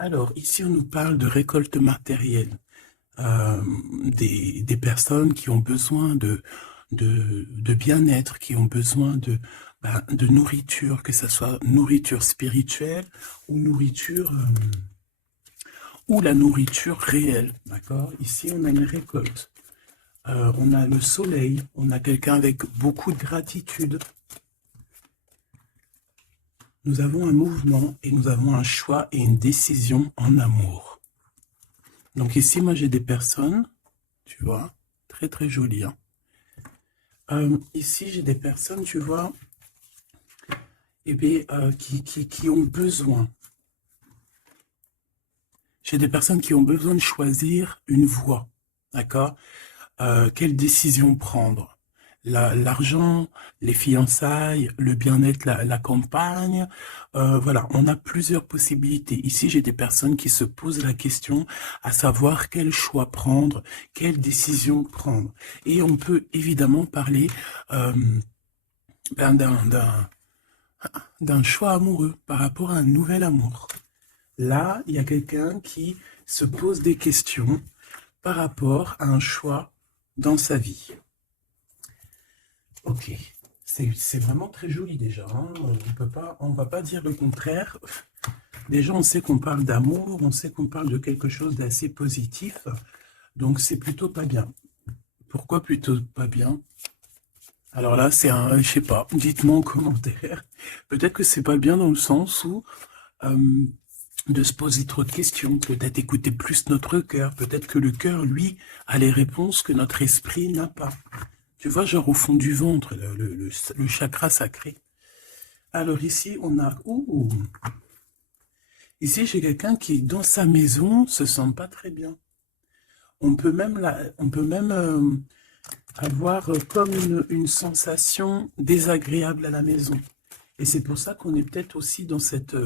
Alors, ici, on nous parle de récolte matérielle. euh, des personnes qui ont besoin de bien-être, qui ont besoin de nourriture, que ce soit nourriture spirituelle ou nourriture ou la nourriture réelle. D'accord? Ici, on a une récolte. On a le soleil, on a quelqu'un avec beaucoup de gratitude. Nous avons un mouvement et nous avons un choix et une décision en amour. Donc ici, moi, j'ai des personnes, tu vois, très très jolies, hein. Ici, j'ai des personnes, tu vois, eh bien, qui ont besoin. J'ai des personnes qui ont besoin de choisir une voie, d'accord? Quelle décision prendre? L'argent, les fiançailles, le bien-être, la campagne, voilà, on a plusieurs possibilités. Ici, j'ai des personnes qui se posent la question à savoir quel choix prendre, quelle décision prendre. Et on peut évidemment parler euh, ben, d'un choix amoureux par rapport à un nouvel amour. Là, il y a quelqu'un qui se pose des questions par rapport à un choix dans sa vie. Ok, c'est vraiment très joli déjà, hein. On va pas dire le contraire. Déjà, on sait qu'on parle d'amour, on sait qu'on parle de quelque chose d'assez positif, donc c'est plutôt pas bien. Pourquoi plutôt pas bien? Alors là, c'est un, je sais pas, dites-moi en commentaire. Peut-être que c'est pas bien dans le sens où euh, de se poser trop de questions, peut-être écouter plus notre cœur, peut-être que le cœur, lui, a les réponses que notre esprit n'a pas. Tu vois, genre au fond du ventre, le chakra sacré. Alors ici, on a... Ouh, ici, j'ai quelqu'un qui, dans sa maison, se sent pas très bien. On peut même avoir comme une sensation désagréable à la maison. Et c'est pour ça qu'on est peut-être aussi dans cette...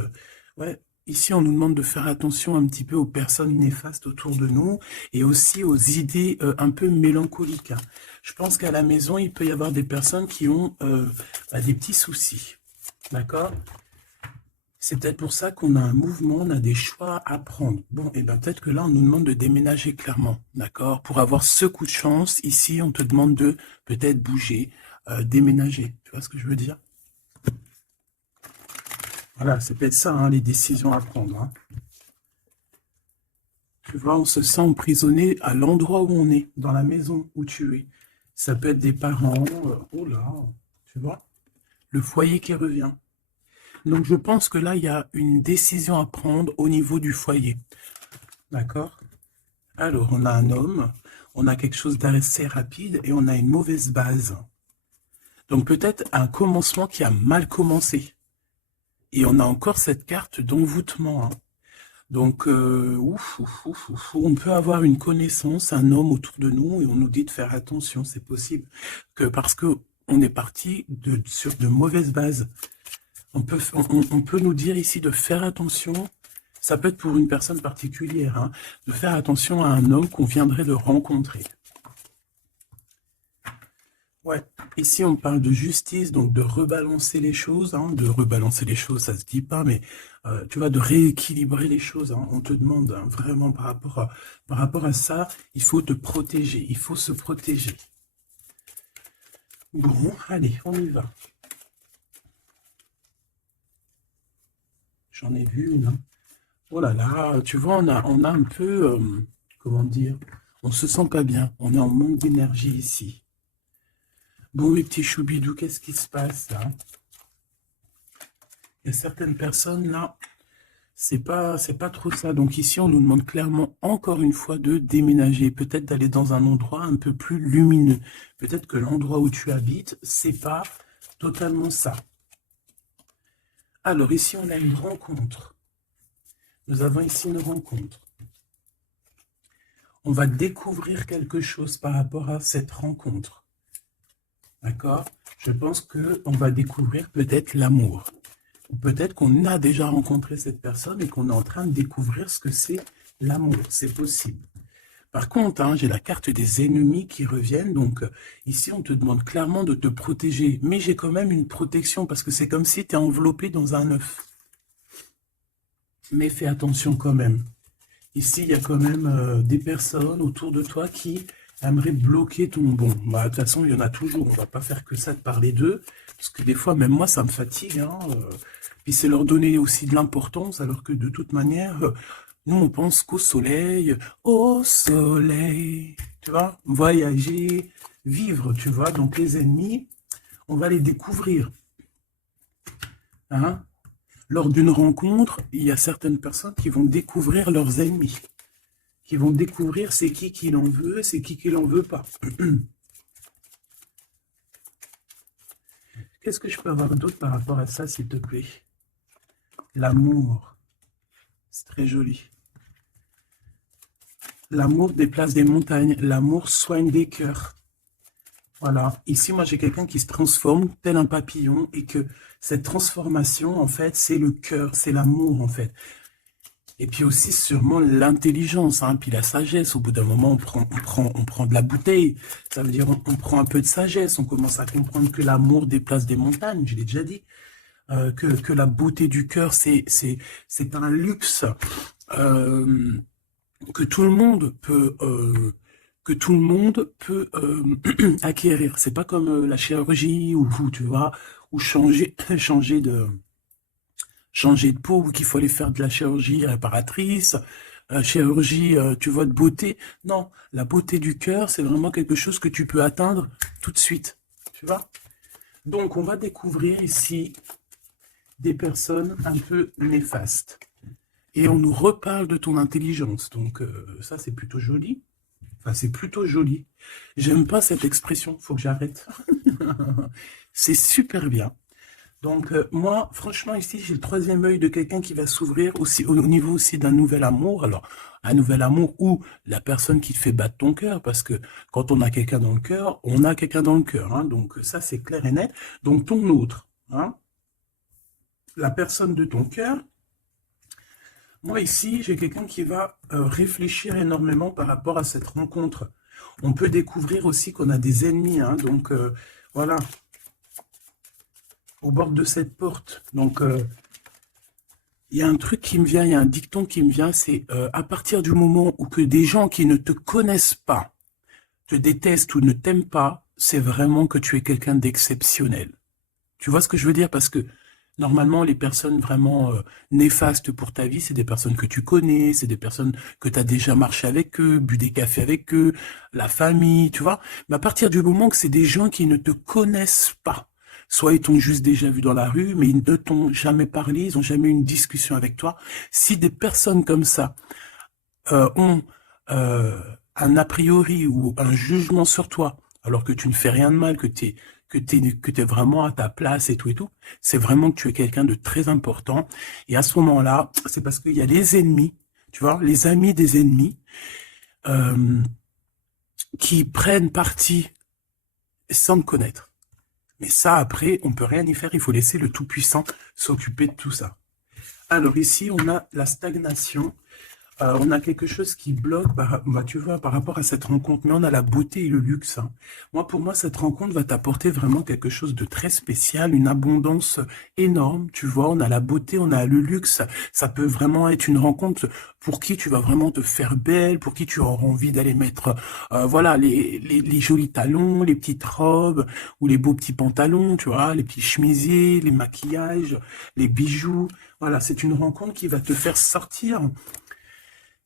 ouais, ici, on nous demande de faire attention un petit peu aux personnes néfastes autour de nous et aussi aux idées un peu mélancoliques, hein. Je pense qu'à la maison, il peut y avoir des personnes qui ont des petits soucis. D'accord? C'est peut-être pour ça qu'on a un mouvement, on a des choix à prendre. Bon, et bien peut-être que là, on nous demande de déménager clairement. D'accord? Pour avoir ce coup de chance, ici, on te demande de peut-être bouger, déménager. Tu vois ce que je veux dire? Voilà, c'est peut-être ça, hein, les décisions à prendre, hein. Tu vois, on se sent emprisonné à l'endroit où on est, dans la maison où tu es. Ça peut être des parents, oh là, tu vois, le foyer qui revient. Donc je pense que là, il y a une décision à prendre au niveau du foyer. D'accord? Alors, on a un homme, on a quelque chose d'assez rapide et on a une mauvaise base. Donc peut-être un commencement qui a mal commencé. Et on a encore cette carte d'envoûtement, hein. Donc, on peut avoir une connaissance, un homme autour de nous, et on nous dit de faire attention, c'est possible. Que parce que on est parti sur de mauvaises bases. On peut nous dire ici de faire attention, ça peut être pour une personne particulière, hein, de faire attention à un homme qu'on viendrait de rencontrer. Ouais, ici on parle de justice, donc de rebalancer les choses, hein, de rebalancer les choses, ça se dit pas, mais tu vois, de rééquilibrer les choses, hein. On te demande, hein, vraiment par rapport à ça, il faut te protéger, il faut se protéger. Bon, allez, on y va. J'en ai vu une, hein. Oh là là, tu vois, on a un peu, comment dire, on se sent pas bien, on est en manque d'énergie ici. Bon, mes petits choubidous, qu'est-ce qui se passe là? Il y a certaines personnes là, c'est pas trop ça. Donc ici, on nous demande clairement, encore une fois, de déménager, peut-être d'aller dans un endroit un peu plus lumineux. Peut-être que l'endroit où tu habites, c'est pas totalement ça. Alors ici, on a une rencontre. Nous avons ici une rencontre. On va découvrir quelque chose par rapport à cette rencontre. D'accord? Je pense qu'on va découvrir peut-être l'amour. Peut-être qu'on a déjà rencontré cette personne et qu'on est en train de découvrir ce que c'est l'amour. C'est possible. Par contre, hein, j'ai la carte des ennemis qui reviennent. Donc, ici, on te demande clairement de te protéger. Mais j'ai quand même une protection parce que c'est comme si tu es enveloppé dans un œuf. Mais fais attention quand même. Ici, il y a quand même des personnes autour de toi qui aimeraient bloquer ton bon. Bah, de toute façon, il y en a toujours. On va pas faire que ça de parler d'eux. Parce que des fois, même moi, ça me fatigue. Hein, puis c'est leur donner aussi de l'importance, alors que de toute manière, nous, on pense qu'au soleil, au soleil. Tu vois, voyager, vivre, tu vois. Donc les ennemis, on va les découvrir. Hein. Lors d'une rencontre, il y a certaines personnes qui vont découvrir leurs ennemis, qui vont découvrir c'est qui l'en veut, c'est qui l'en veut pas. Qu'est-ce que je peux avoir d'autre par rapport à ça, s'il te plaît? L'amour, c'est très joli. L'amour déplace des montagnes, l'amour soigne des cœurs. Voilà, ici, moi, j'ai quelqu'un qui se transforme tel un papillon et que cette transformation, en fait, c'est le cœur, c'est l'amour, en fait. Et puis aussi, sûrement, l'intelligence, hein, puis la sagesse. Au bout d'un moment, on prend de la bouteille. Ça veut dire, on prend un peu de sagesse. On commence à comprendre que l'amour déplace des montagnes, je l'ai déjà dit. Que la beauté du cœur, c'est un luxe que tout le monde peut... acquérir. C'est pas comme la chirurgie ou tu vois, ou changer de peau, ou qu'il faut aller faire de la chirurgie réparatrice, chirurgie, tu vois, de beauté. Non, la beauté du cœur, c'est vraiment quelque chose que tu peux atteindre tout de suite. Tu vois? Donc, on va découvrir ici des personnes un peu néfastes. Et on nous reparle de ton intelligence. Donc, ça, c'est plutôt joli. Enfin, c'est plutôt joli. J'aime pas cette expression, faut que j'arrête. C'est super bien. Donc, moi, franchement, ici, j'ai le troisième œil de quelqu'un qui va s'ouvrir aussi au niveau aussi d'un nouvel amour. Alors, un nouvel amour ou la personne qui te fait battre ton cœur, parce que quand on a quelqu'un dans le cœur, on a quelqu'un dans le cœur. Hein, donc, ça, c'est clair et net. Donc, ton autre, hein, la personne de ton cœur. Moi, ici, j'ai quelqu'un qui va réfléchir énormément par rapport à cette rencontre. On peut découvrir aussi qu'on a des ennemis. Hein, donc, voilà. Au bord de cette porte. Donc, il y a un truc qui me vient, il y a un dicton qui me vient, c'est à partir du moment où que des gens qui ne te connaissent pas te détestent ou ne t'aiment pas, c'est vraiment que tu es quelqu'un d'exceptionnel. Tu vois ce que je veux dire? Parce que normalement, les personnes vraiment néfastes pour ta vie, c'est des personnes que tu connais, c'est des personnes que tu as déjà marché avec eux, bu des cafés avec eux, la famille, tu vois. Mais à partir du moment que c'est des gens qui ne te connaissent pas, soit ils t'ont juste déjà vu dans la rue, mais ils ne t'ont jamais parlé, ils n'ont jamais eu une discussion avec toi. Si des personnes comme ça ont un a priori ou un jugement sur toi, alors que tu ne fais rien de mal, que t'es vraiment à ta place et tout, c'est vraiment que tu es quelqu'un de très important. Et à ce moment-là, c'est parce qu'il y a les ennemis, tu vois, les amis des ennemis, qui prennent parti sans me connaître. Mais ça, après, on peut rien y faire. Il faut laisser le Tout-Puissant s'occuper de tout ça. Alors ici, on a la stagnation. On a quelque chose qui bloque, tu vois, par rapport à cette rencontre. Mais on a la beauté et le luxe. Hein. Moi, pour moi, cette rencontre va t'apporter vraiment quelque chose de très spécial, une abondance énorme. Tu vois, on a la beauté, on a le luxe. Ça peut vraiment être une rencontre pour qui tu vas vraiment te faire belle, pour qui tu auras envie d'aller mettre, voilà, les jolis talons, les petites robes ou les beaux petits pantalons, tu vois, les petits chemisiers, les maquillages, les bijoux. Voilà, c'est une rencontre qui va te faire sortir,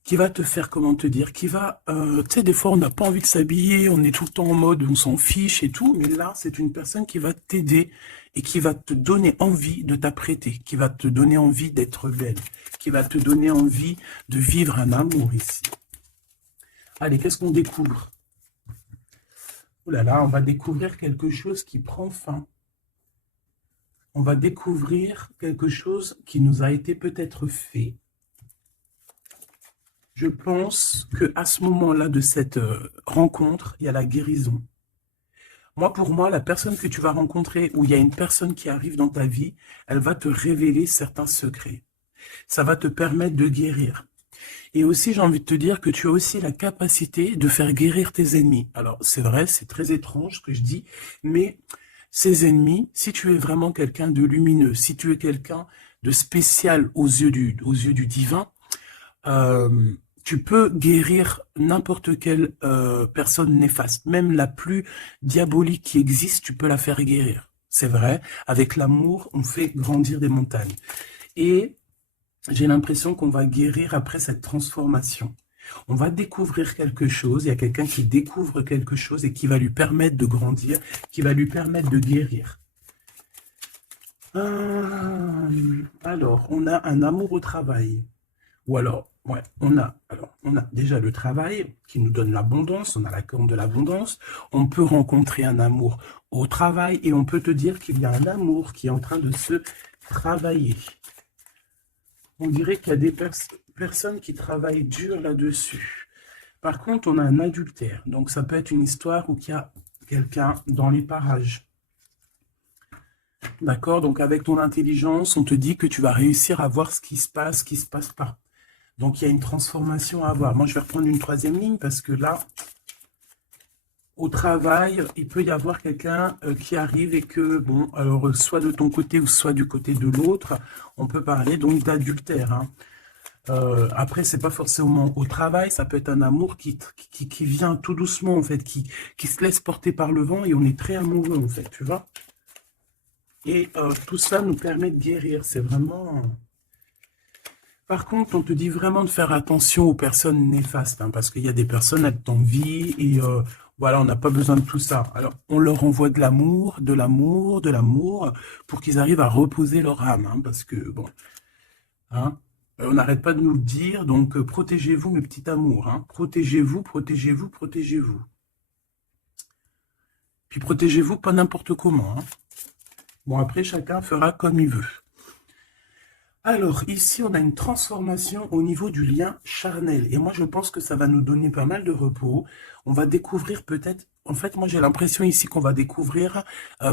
qui va te faire, comment te dire, qui va, tu sais, des fois, on n'a pas envie de s'habiller, on est tout le temps en mode, on s'en fiche et tout, mais là, c'est une personne qui va t'aider et qui va te donner envie de t'apprêter, qui va te donner envie d'être belle, qui va te donner envie de vivre un amour ici. Allez, qu'est-ce qu'on découvre? Oh là là, on va découvrir quelque chose qui prend fin. On va découvrir quelque chose qui nous a été peut-être fait. Je pense qu'à ce moment-là de cette rencontre, il y a la guérison. Moi, pour moi, la personne que tu vas rencontrer, ou il y a une personne qui arrive dans ta vie, elle va te révéler certains secrets. Ça va te permettre de guérir. Et aussi, j'ai envie de te dire que tu as aussi la capacité de faire guérir tes ennemis. Alors, c'est vrai, c'est très étrange ce que je dis, mais ces ennemis, si tu es vraiment quelqu'un de lumineux, si tu es quelqu'un de spécial aux yeux du divin, tu peux guérir n'importe quelle personne néfaste, même la plus diabolique qui existe, tu peux la faire guérir. C'est vrai, avec l'amour, on fait grandir des montagnes. Et j'ai l'impression qu'on va guérir après cette transformation. On va découvrir quelque chose, il y a quelqu'un qui découvre quelque chose et qui va lui permettre de grandir, qui va lui permettre de guérir. Alors, on a un amour au travail. Ou alors, ouais, on a déjà le travail qui nous donne l'abondance, on a la corne de l'abondance. On peut rencontrer un amour au travail et on peut te dire qu'il y a un amour qui est en train de se travailler. On dirait qu'il y a des personnes qui travaillent dur là-dessus. Par contre, on a un adultère. Donc, ça peut être une histoire où il y a quelqu'un dans les parages. D'accord? Donc, avec ton intelligence, on te dit que tu vas réussir à voir ce qui se passe pas. Donc, il y a une transformation à avoir. Moi, je vais reprendre une troisième ligne parce que là, au travail, il peut y avoir quelqu'un qui arrive et que, bon, alors, soit de ton côté ou soit du côté de l'autre, on peut parler donc d'adultère. Hein. Après, c'est pas forcément au travail, ça peut être un amour qui vient tout doucement, en fait, qui se laisse porter par le vent et on est très amoureux, en fait, tu vois. Et tout ça nous permet de guérir, c'est vraiment... Par contre, on te dit vraiment de faire attention aux personnes néfastes, hein, parce qu'il y a des personnes, elles t'envient et voilà, on n'a pas besoin de tout ça. Alors, on leur envoie de l'amour, pour qu'ils arrivent à reposer leur âme, hein, parce que, bon, hein, on n'arrête pas de nous le dire, donc protégez-vous, mes petits amours, hein, protégez-vous, protégez-vous, protégez-vous. Puis protégez-vous pas n'importe comment, hein. Bon, après, chacun fera comme il veut. Alors, ici, on a une transformation au niveau du lien charnel. Et moi, je pense que ça va nous donner pas mal de repos. On va découvrir peut-être... En fait, moi, j'ai l'impression ici qu'on va découvrir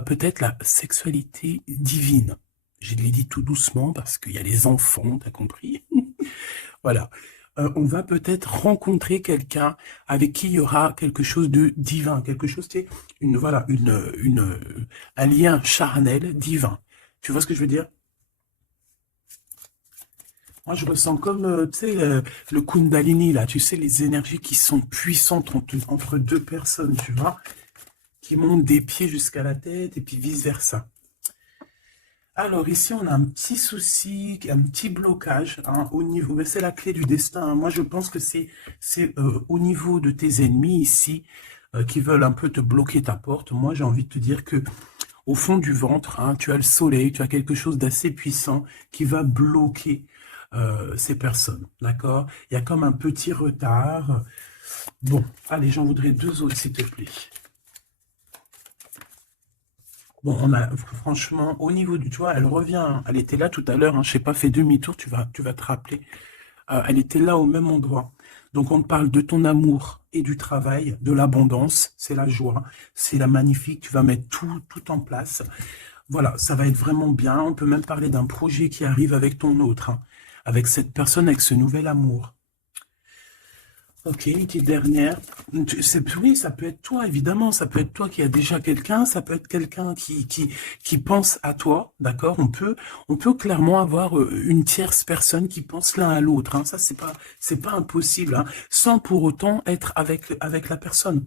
peut-être la sexualité divine. Je l'ai dit tout doucement parce qu'il y a les enfants, t'as compris? Voilà. On va peut-être rencontrer quelqu'un avec qui il y aura quelque chose de divin. Quelque chose, c'est un lien charnel divin. Tu vois ce que je veux dire? Moi, je ressens comme, tu sais, le Kundalini, là, tu sais, les énergies qui sont puissantes entre deux personnes, tu vois, qui montent des pieds jusqu'à la tête et puis vice-versa. Alors, ici, on a un petit souci, un petit blocage hein, au niveau, mais c'est la clé du destin. Hein. Moi, je pense que c'est au niveau de tes ennemis ici qui veulent un peu te bloquer ta porte. Moi, j'ai envie de te dire que au fond du ventre, hein, tu as le soleil, tu as quelque chose d'assez puissant qui va bloquer ces personnes, d'accord? Il y a comme un petit retard. Bon, allez, j'en voudrais deux autres, s'il te plaît. Bon, on a, franchement, au niveau du, tu vois, elle revient, hein. Elle était là tout à l'heure, hein, je sais pas, fais demi-tour, tu vas te rappeler. Elle était là au même endroit. Donc, on parle de ton amour et du travail, de l'abondance, c'est la joie, c'est la magnifique, tu vas mettre tout en place. Voilà, ça va être vraiment bien. On peut même parler d'un projet qui arrive avec ton autre, hein, avec cette personne, avec ce nouvel amour. Ok, une petite dernière. Oui, ça peut être toi, évidemment. Ça peut être toi qui as déjà quelqu'un. Ça peut être quelqu'un qui pense à toi, d'accord? On peut clairement avoir une tierce personne qui pense l'un à l'autre. Hein. Ça, c'est pas impossible, hein, sans pour autant être avec la personne.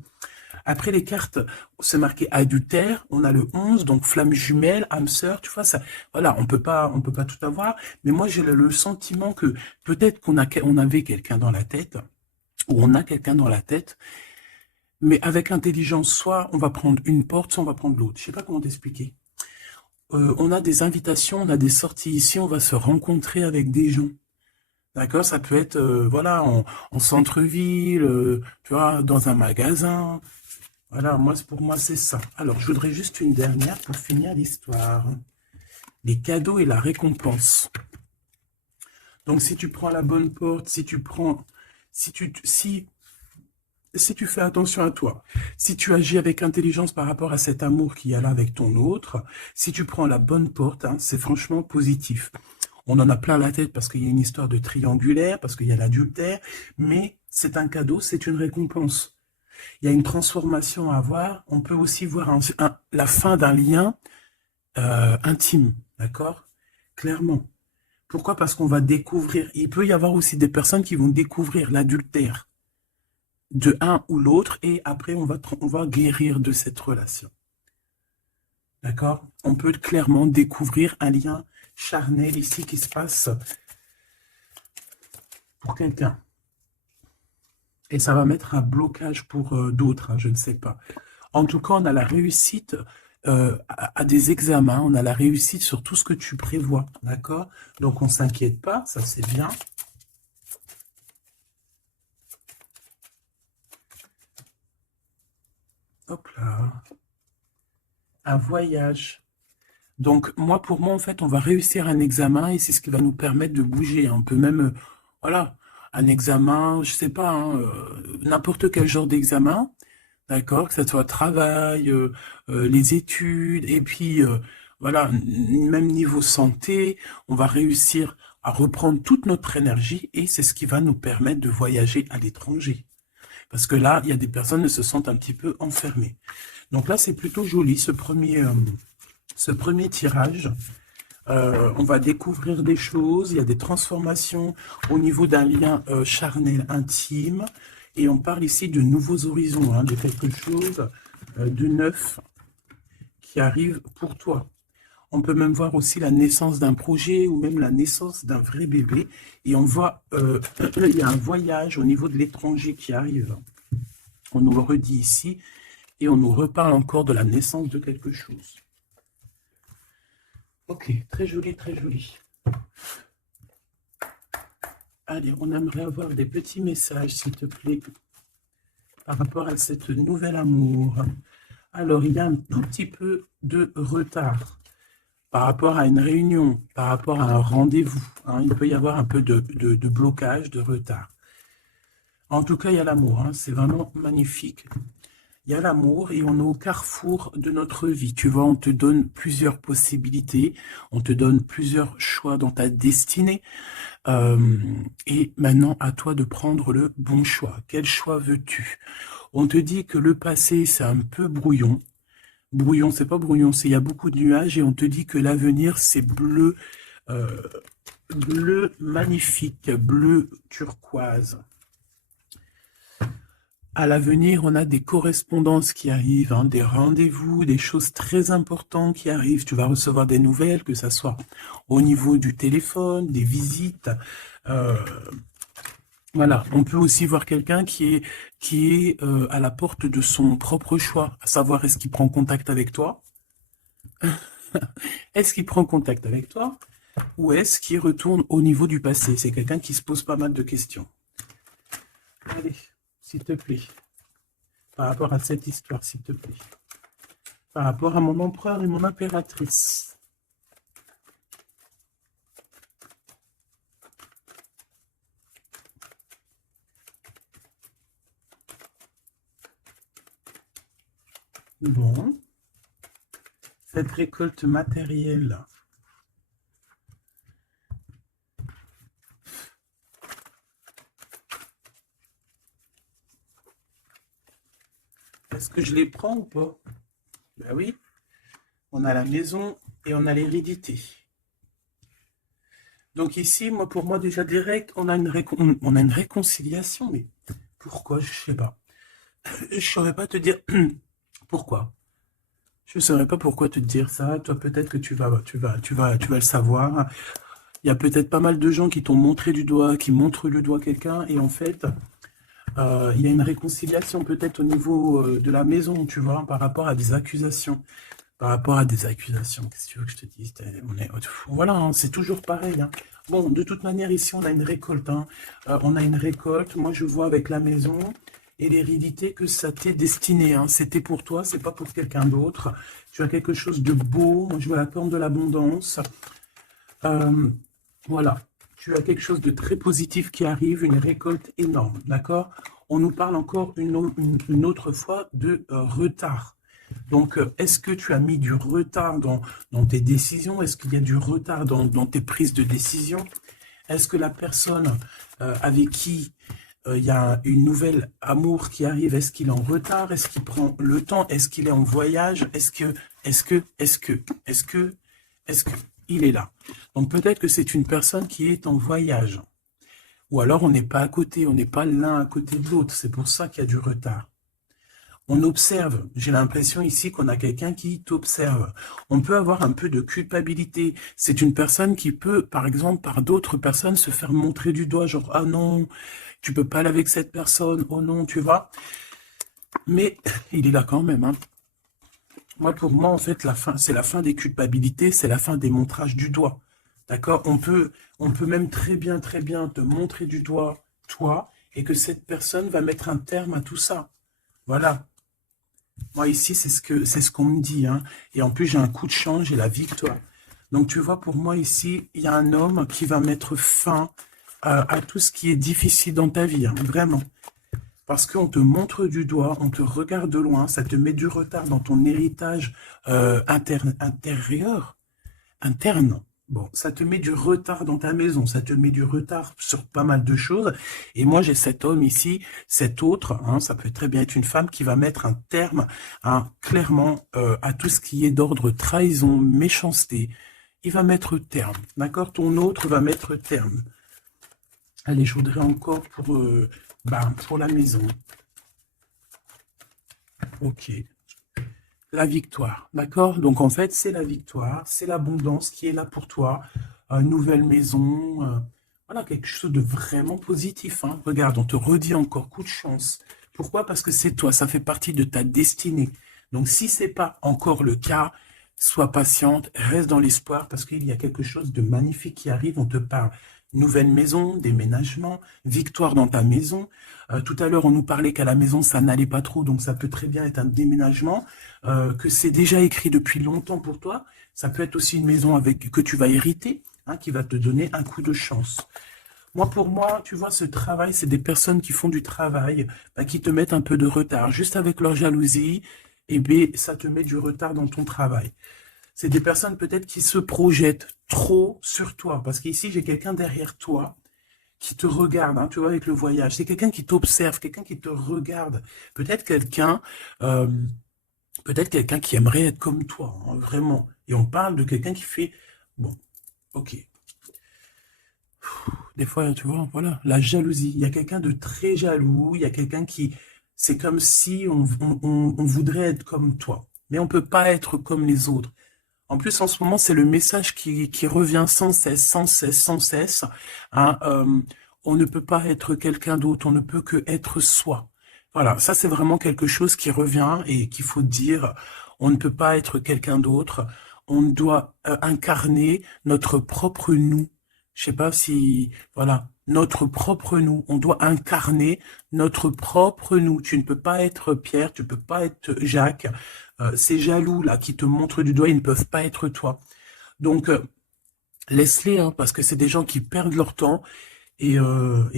Après les cartes, c'est marqué adultère, on a le 11, donc flamme jumelle, âme sœur, tu vois, ça, voilà, on peut pas tout avoir, mais moi j'ai le sentiment que peut-être on avait quelqu'un dans la tête, ou on a quelqu'un dans la tête, mais avec intelligence, soit on va prendre une porte, soit on va prendre l'autre. Je sais pas comment t'expliquer. On a des invitations, on a des sorties ici, on va se rencontrer avec des gens. D'accord, ça peut être, voilà, en centre-ville, tu vois, dans un magasin. Voilà, pour moi, c'est ça. Alors, je voudrais juste une dernière pour finir l'histoire. Les cadeaux et la récompense. Donc, si tu prends la bonne porte, si tu fais attention à toi, si tu agis avec intelligence par rapport à cet amour qu'il y a là avec ton autre, si tu prends la bonne porte, hein, c'est franchement positif. On en a plein la tête parce qu'il y a une histoire de triangulaire, parce qu'il y a l'adultère, mais c'est un cadeau, c'est une récompense. Il y a une transformation à avoir. On peut aussi voir la fin d'un lien intime, d'accord? Clairement. Pourquoi? Parce qu'on va découvrir. Il peut y avoir aussi des personnes qui vont découvrir l'adultère de un ou l'autre et après on va guérir de cette relation. D'accord? On peut clairement découvrir un lien charnel ici qui se passe pour quelqu'un. Et ça va mettre un blocage pour d'autres, hein, je ne sais pas. En tout cas, on a la réussite à des examens, on a la réussite sur tout ce que tu prévois, d'accord? Donc, on ne s'inquiète pas, ça c'est bien. Hop là. Un voyage. Donc, moi, pour moi, en fait, on va réussir un examen et c'est ce qui va nous permettre de bouger. On peut même, voilà, un examen, je sais pas, hein, n'importe quel genre d'examen, d'accord, que ce soit travail, les études, et puis, voilà, même niveau santé, on va réussir à reprendre toute notre énergie et c'est ce qui va nous permettre de voyager à l'étranger. Parce que là, il y a des personnes qui se sentent un petit peu enfermées. Donc là, c'est plutôt joli, ce premier tirage. On va découvrir des choses, il y a des transformations au niveau d'un lien charnel intime. Et on parle ici de nouveaux horizons, hein, de quelque chose de neuf qui arrive pour toi. On peut même voir aussi la naissance d'un projet ou même la naissance d'un vrai bébé. Et on voit, il y a un voyage au niveau de l'étranger qui arrive. On nous le redit ici et on nous reparle encore de la naissance de quelque chose. Ok, très joli, très joli. Allez, on aimerait avoir des petits messages, s'il te plaît, par rapport à cette nouvel amour. Alors, il y a un tout petit peu de retard par rapport à une réunion, par rapport à un rendez-vous. Hein, il peut y avoir un peu de blocage, de retard. En tout cas, il y a l'amour. Hein, c'est vraiment magnifique. Il y a l'amour et on est au carrefour de notre vie. Tu vois, on te donne plusieurs possibilités, on te donne plusieurs choix dans ta destinée. Et maintenant, à toi de prendre le bon choix. Quel choix veux-tu? On te dit que le passé, c'est un peu brouillon. Brouillon, c'est pas brouillon, c'est il y a beaucoup de nuages et on te dit que l'avenir, c'est bleu, bleu magnifique, bleu turquoise. À l'avenir, on a des correspondances qui arrivent, hein, des rendez-vous, des choses très importantes qui arrivent. Tu vas recevoir des nouvelles, que ce soit au niveau du téléphone, des visites. Voilà, on peut aussi voir quelqu'un qui est à la porte de son propre choix, à savoir est-ce qu'il prend contact avec toi? Est-ce qu'il prend contact avec toi? Ou est-ce qu'il retourne au niveau du passé? C'est quelqu'un qui se pose pas mal de questions. Allez, s'il te plaît. Par rapport à cette histoire, s'il te plaît. Par rapport à mon empereur et mon impératrice. Bon. Cette récolte matérielle. Est-ce que je les prends ou pas? Ben oui. On a la maison et on a l'hérédité. Donc ici, moi, pour moi, déjà direct, on a une réconciliation. Mais pourquoi? Je sais pas. Je saurais pas te dire pourquoi. Je saurais pas pourquoi te dire ça. Toi, peut-être que tu vas le savoir. Il y a peut-être pas mal de gens qui t'ont montré du doigt, qui montrent le doigt à quelqu'un, et en fait, il y a une réconciliation peut-être au niveau de la maison, tu vois, par rapport à des accusations. Par rapport à des accusations, qu'est-ce que tu veux que je te dise? Voilà, hein, c'est toujours pareil. Hein. Bon, de toute manière, ici, on a une récolte. Hein. On a une récolte. Moi, je vois avec la maison et l'hérédité que ça t'est destiné. Hein. C'était pour toi, c'est pas pour quelqu'un d'autre. Tu as quelque chose de beau. Moi, je vois la corne de l'abondance. Voilà. Tu as quelque chose de très positif qui arrive, une récolte énorme. D'accord? On nous parle encore une autre fois de retard. Donc, est-ce que tu as mis du retard dans tes décisions? Est-ce qu'il y a du retard dans tes prises de décision? Est-ce que la personne avec qui il y a une nouvelle amour qui arrive, est-ce qu'il est en retard? Est-ce qu'il prend le temps? Est-ce qu'il est en voyage? Est-ce que il est là. Donc peut-être que c'est une personne qui est en voyage. Ou alors on n'est pas à côté, on n'est pas l'un à côté de l'autre. C'est pour ça qu'il y a du retard. On observe. J'ai l'impression ici qu'on a quelqu'un qui t'observe. On peut avoir un peu de culpabilité. C'est une personne qui peut, par exemple, par d'autres personnes, se faire montrer du doigt, genre, ah non, tu peux pas aller avec cette personne, oh non, tu vois. Mais il est là quand même, hein. Moi, pour moi, en fait, la fin, c'est la fin des culpabilités, c'est la fin des montrages du doigt. D'accord? On peut même très bien te montrer du doigt, toi, et que cette personne va mettre un terme à tout ça. Voilà. Moi, ici, c'est ce qu'on me dit, hein. Et en plus, j'ai un coup de chance, j'ai la victoire. Donc, tu vois, pour moi, ici, il y a un homme qui va mettre fin à tout ce qui est difficile dans ta vie, hein, vraiment. Parce qu'on te montre du doigt, on te regarde de loin, ça te met du retard dans ton héritage interne. Bon, ça te met du retard dans ta maison, ça te met du retard sur pas mal de choses. Et moi, j'ai cet homme ici, cet autre, hein, ça peut très bien être une femme qui va mettre un terme, hein, clairement, à tout ce qui est d'ordre trahison, méchanceté. Il va mettre terme, d'accord? Ton autre va mettre terme. Allez, je voudrais encore pour la maison. Ok. La victoire, d'accord? Donc en fait, c'est la victoire, c'est l'abondance qui est là pour toi. Nouvelle maison, voilà, quelque chose de vraiment positif, hein. Regarde, on te redit encore coup de chance. Pourquoi? Parce que c'est toi, ça fait partie de ta destinée. Donc si c'est pas encore le cas, sois patiente, reste dans l'espoir parce qu'il y a quelque chose de magnifique qui arrive, on te parle. Nouvelle maison, déménagement, victoire dans ta maison. Tout à l'heure, on nous parlait qu'à la maison, ça n'allait pas trop, donc ça peut très bien être un déménagement, que c'est déjà écrit depuis longtemps pour toi. Ça peut être aussi une maison que tu vas hériter, hein, qui va te donner un coup de chance. Moi, pour moi, tu vois, ce travail, c'est des personnes qui font du travail, qui te mettent un peu de retard. Juste avec leur jalousie, eh bien, ça te met du retard dans ton travail. C'est des personnes peut-être qui se projettent trop sur toi. Parce qu'ici, j'ai quelqu'un derrière toi qui te regarde, hein, tu vois, avec le voyage. C'est quelqu'un qui t'observe, quelqu'un qui te regarde. Peut-être quelqu'un qui aimerait être comme toi, hein, vraiment. Et on parle de quelqu'un qui fait... Bon, ok. Des fois, tu vois, voilà, la jalousie. Il y a quelqu'un de très jaloux, il y a quelqu'un qui... C'est comme si on voudrait être comme toi. Mais on ne peut pas être comme les autres. En plus, en ce moment, c'est le message qui revient sans cesse, sans cesse, sans cesse. Hein, on ne peut pas être quelqu'un d'autre, on ne peut que être soi. Voilà, ça c'est vraiment quelque chose qui revient et qu'il faut dire. On ne peut pas être quelqu'un d'autre. On doit incarner notre propre nous. Je sais pas si... Voilà, notre propre nous. On doit incarner notre propre nous. Tu ne peux pas être Pierre, tu ne peux pas être Jacques. Ces jaloux-là qui te montrent du doigt, ils ne peuvent pas être toi. Donc, laisse-les, hein, parce que c'est des gens qui perdent leur temps, et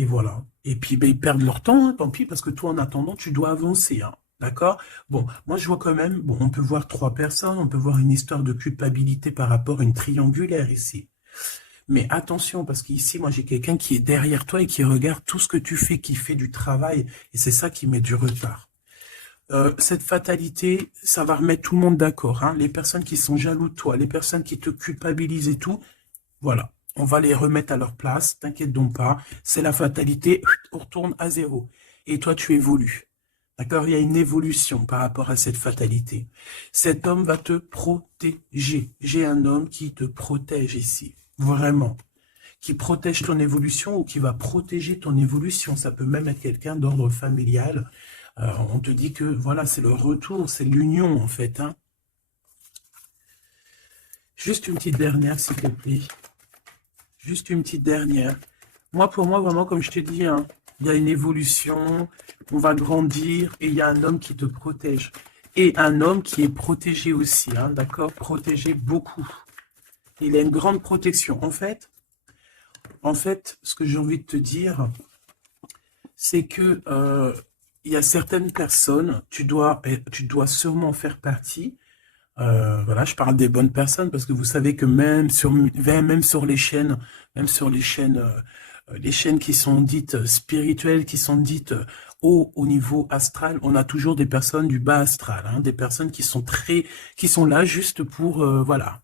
voilà. Et puis, ben, ils perdent leur temps, hein, tant pis, parce que toi, en attendant, tu dois avancer, hein, d'accord? Bon, moi, je vois quand même, bon, on peut voir 3 personnes, on peut voir une histoire de culpabilité par rapport à une triangulaire ici. Mais attention, parce qu'ici, moi, j'ai quelqu'un qui est derrière toi et qui regarde tout ce que tu fais, qui fait du travail, et c'est ça qui met du retard. Cette fatalité, ça va remettre tout le monde d'accord, hein. Les personnes qui sont jaloux de toi, les personnes qui te culpabilisent et tout, voilà, on va les remettre à leur place, t'inquiète donc pas, c'est la fatalité, on retourne à zéro. Et toi, tu évolues. D'accord? Il y a une évolution par rapport à cette fatalité. Cet homme va te protéger. J'ai un homme qui te protège ici, vraiment. Qui protège ton évolution ou qui va protéger ton évolution. Ça peut même être quelqu'un d'ordre familial. On te dit que, voilà, c'est le retour, c'est l'union, en fait. Hein. Juste une petite dernière, s'il te plaît. Juste une petite dernière. Moi, pour moi, vraiment, comme je te dis, hein, il y a une évolution, on va grandir, et il y a un homme qui te protège. Et un homme qui est protégé aussi, hein, d'accord? Protégé beaucoup. Il a une grande protection. En fait, ce que j'ai envie de te dire, c'est que... il y a certaines personnes, tu dois sûrement faire partie. Voilà, je parle des bonnes personnes parce que vous savez que même sur les chaînes qui sont dites spirituelles, qui sont dites au niveau astral, on a toujours des personnes du bas astral, hein, des personnes qui sont là juste pour voilà,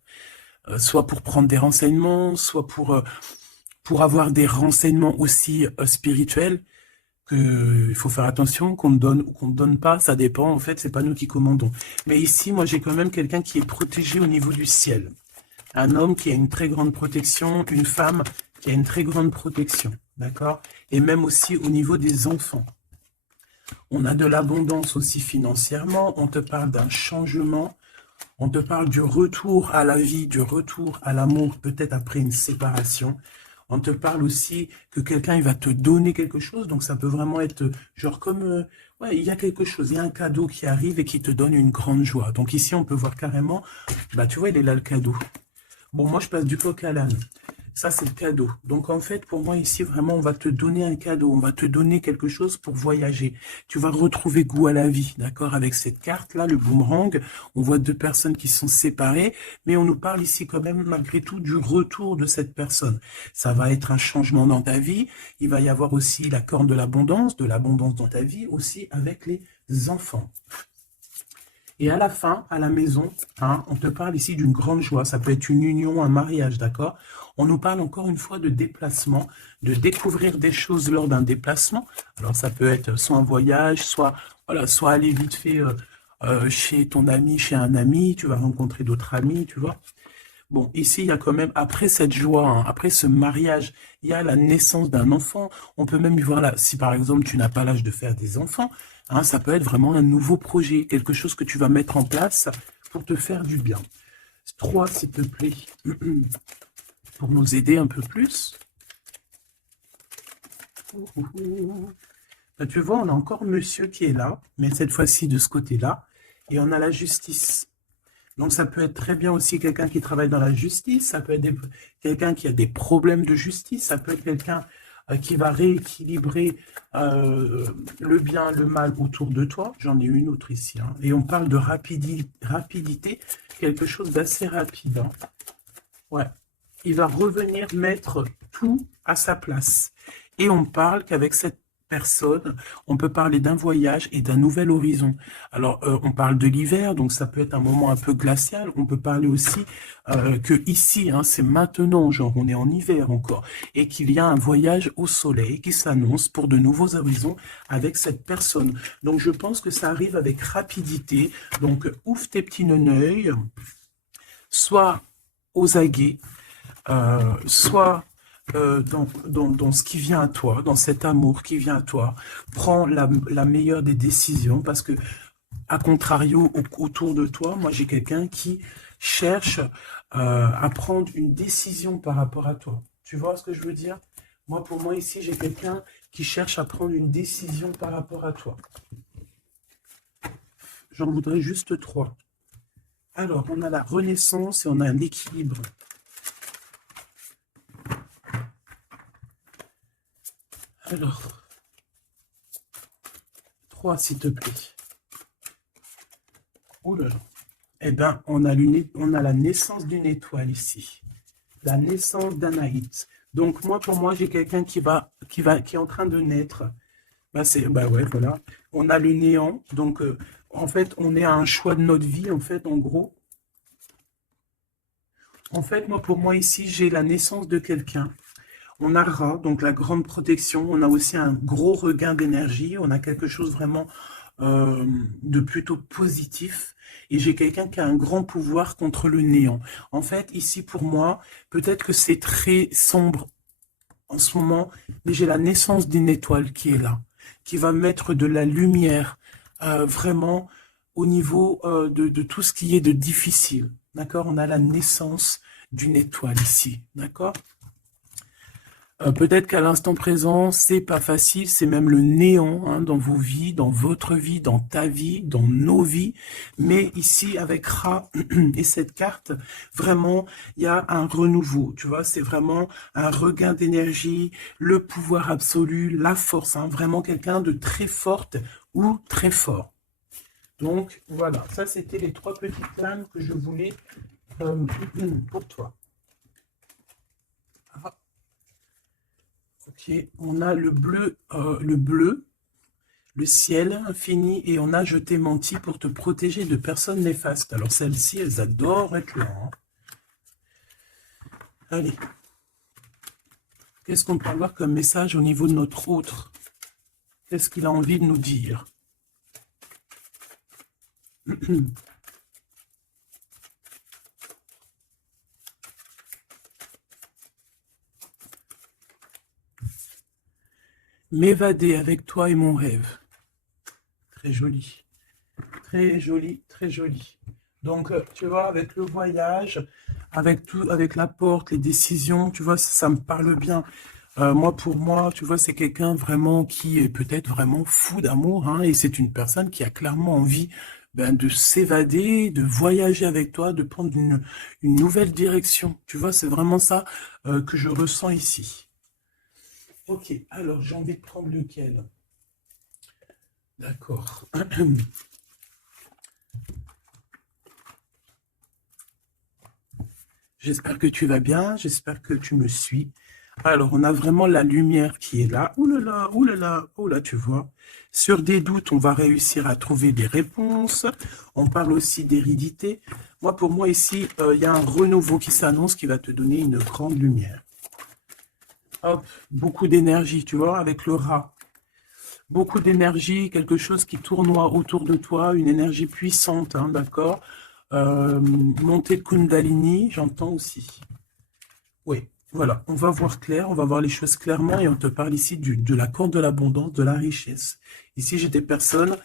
soit pour prendre des renseignements, soit pour avoir des renseignements aussi spirituels, que il faut faire attention, qu'on te donne ou qu'on ne donne pas, ça dépend, en fait, c'est pas nous qui commandons. Mais ici, moi, j'ai quand même quelqu'un qui est protégé au niveau du ciel. Un homme qui a une très grande protection, une femme qui a une très grande protection, d'accord? Et même aussi au niveau des enfants. On a de l'abondance aussi financièrement, on te parle d'un changement, on te parle du retour à la vie, du retour à l'amour, peut-être après une séparation. On te parle aussi que quelqu'un il va te donner quelque chose, donc ça peut vraiment être genre comme, ouais, il y a quelque chose, il y a un cadeau qui arrive et qui te donne une grande joie. Donc ici, on peut voir carrément, bah tu vois, il est là le cadeau. Bon, moi, je passe du coq à l'âne. Ça, c'est le cadeau. Donc, en fait, pour moi, ici, vraiment, on va te donner un cadeau. On va te donner quelque chose pour voyager. Tu vas retrouver goût à la vie, d'accord? Avec cette carte-là, le boomerang, on voit deux personnes qui sont séparées, mais on nous parle ici quand même, malgré tout, du retour de cette personne. Ça va être un changement dans ta vie. Il va y avoir aussi la corne de l'abondance dans ta vie, aussi avec les enfants. Et à la fin, à la maison, hein, on te parle ici d'une grande joie. Ça peut être une union, un mariage, d'accord? On nous parle encore une fois de déplacement, de découvrir des choses lors d'un déplacement. Alors, ça peut être soit un voyage, soit, voilà, soit aller vite fait chez ton ami, chez un ami. Tu vas rencontrer d'autres amis, tu vois. Bon, ici, il y a quand même, après cette joie, hein, après ce mariage, il y a la naissance d'un enfant. On peut même y voir là, si par exemple, tu n'as pas l'âge de faire des enfants, hein, ça peut être vraiment un nouveau projet, quelque chose que tu vas mettre en place pour te faire du bien. 3, s'il te plaît, pour nous aider un peu plus. Là, tu vois, on a encore monsieur qui est là, mais cette fois-ci de ce côté-là, et on a la justice. Donc, ça peut être très bien aussi quelqu'un qui travaille dans la justice, ça peut être quelqu'un qui a des problèmes de justice, ça peut être quelqu'un qui va rééquilibrer le bien, le mal autour de toi. J'en ai une autre ici. Hein. Et on parle de rapidité, quelque chose d'assez rapide. Hein. Ouais. Il va revenir mettre tout à sa place. Et on parle qu'avec cette personne, on peut parler d'un voyage et d'un nouvel horizon. Alors, on parle de l'hiver, donc ça peut être un moment un peu glacial. On peut parler aussi que ici, hein, c'est maintenant, genre on est en hiver encore, et qu'il y a un voyage au soleil qui s'annonce pour de nouveaux horizons avec cette personne. Donc, je pense que ça arrive avec rapidité. Donc, ouvre tes petits neneuils, soit aux aguets, soit dans ce qui vient à toi, dans cet amour qui vient à toi, prends la meilleure des décisions parce que, à contrario, autour de toi, moi j'ai quelqu'un qui cherche à prendre une décision par rapport à toi. Tu vois ce que je veux dire? Moi, pour moi, ici, j'ai quelqu'un qui cherche à prendre une décision par rapport à toi. J'en voudrais juste 3. Alors, on a la renaissance et on a un équilibre. Alors, 3, s'il te plaît. Oh là là. Eh bien, on a la naissance d'une étoile ici. La naissance d'Anaïs. Donc, pour moi, j'ai quelqu'un qui est en train de naître. Bah ouais, voilà. On a le néant. Donc, en fait, on est à un choix de notre vie, en fait, en gros. En fait, pour moi, ici, j'ai la naissance de quelqu'un. On a Ra, donc la grande protection. On a aussi un gros regain d'énergie. On a quelque chose vraiment de plutôt positif. Et j'ai quelqu'un qui a un grand pouvoir contre le néant. En fait, ici, pour moi, peut-être que c'est très sombre en ce moment, mais j'ai la naissance d'une étoile qui est là, qui va mettre de la lumière vraiment au niveau de tout ce qui est de difficile. D'accord? On a la naissance d'une étoile ici. D'accord? Peut-être qu'à l'instant présent, c'est pas facile, c'est même le néant hein, dans vos vies, dans votre vie, dans ta vie, dans nos vies. Mais ici, avec Ra et cette carte, vraiment, il y a un renouveau. Tu vois, c'est vraiment un regain d'énergie, le pouvoir absolu, la force. Hein, vraiment quelqu'un de très forte ou très fort. Donc, voilà. Ça, c'était les 3 petites lames que je voulais pour toi. Ok, on a le bleu, le ciel infini, et on a je t'ai menti pour te protéger de personnes néfastes. Alors celles-ci, elles adorent être là. Hein. Allez, qu'est-ce qu'on peut avoir comme message au niveau de notre autre? Qu'est-ce qu'il a envie de nous dire? M'évader avec toi est mon rêve. Très joli. Très joli, très joli. Donc, tu vois, avec le voyage, avec tout, avec la porte, les décisions, tu vois, ça me parle bien. Moi, pour moi, tu vois, c'est quelqu'un vraiment qui est peut-être vraiment fou d'amour, hein, et c'est une personne qui a clairement envie de s'évader, de voyager avec toi, de prendre une nouvelle direction. Tu vois, c'est vraiment ça que je ressens ici. Ok, alors j'ai envie de prendre lequel? D'accord. J'espère que tu vas bien, j'espère que tu me suis. Alors, on a vraiment la lumière qui est là. Ouh là là, ouh là là, oh là, tu vois. Sur des doutes, on va réussir à trouver des réponses. On parle aussi d'hérédité. Moi, pour moi, ici, il y a un renouveau qui s'annonce qui va te donner une grande lumière. Hop, beaucoup d'énergie, tu vois, avec le rat. Beaucoup d'énergie, quelque chose qui tournoie autour de toi, une énergie puissante, hein, d'accord. Montée de Kundalini, j'entends aussi. Oui, voilà, on va voir clair, on va voir les choses clairement et on te parle ici de la corde de l'abondance, de la richesse. Ici, j'ai des personnes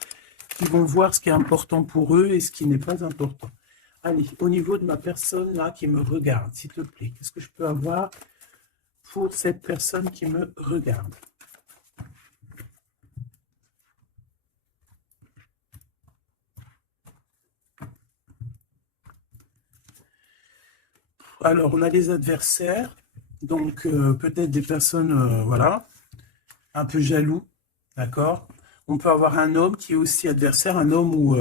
qui vont voir ce qui est important pour eux et ce qui n'est pas important. Allez, au niveau de ma personne là qui me regarde, s'il te plaît, qu'est-ce que je peux avoir pour cette personne qui me regarde? Alors, on a des adversaires, donc peut-être des personnes, voilà, un peu jaloux, d'accord? On peut avoir un homme qui est aussi adversaire, un homme ou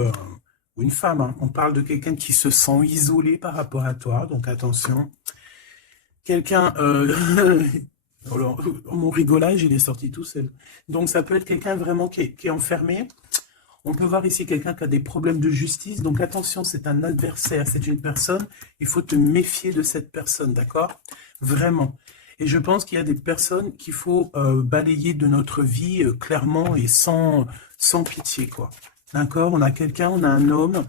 une femme, hein. On parle de quelqu'un qui se sent isolé par rapport à toi, donc attention. Quelqu'un, alors, mon rigolage, il est sorti tout seul. Donc ça peut être quelqu'un vraiment qui est enfermé. On peut voir ici quelqu'un qui a des problèmes de justice. Donc attention, c'est un adversaire, c'est une personne. Il faut te méfier de cette personne, d'accord? Vraiment. Et je pense qu'il y a des personnes qu'il faut balayer de notre vie clairement et sans pitié, quoi. D'accord? On a quelqu'un, on a un homme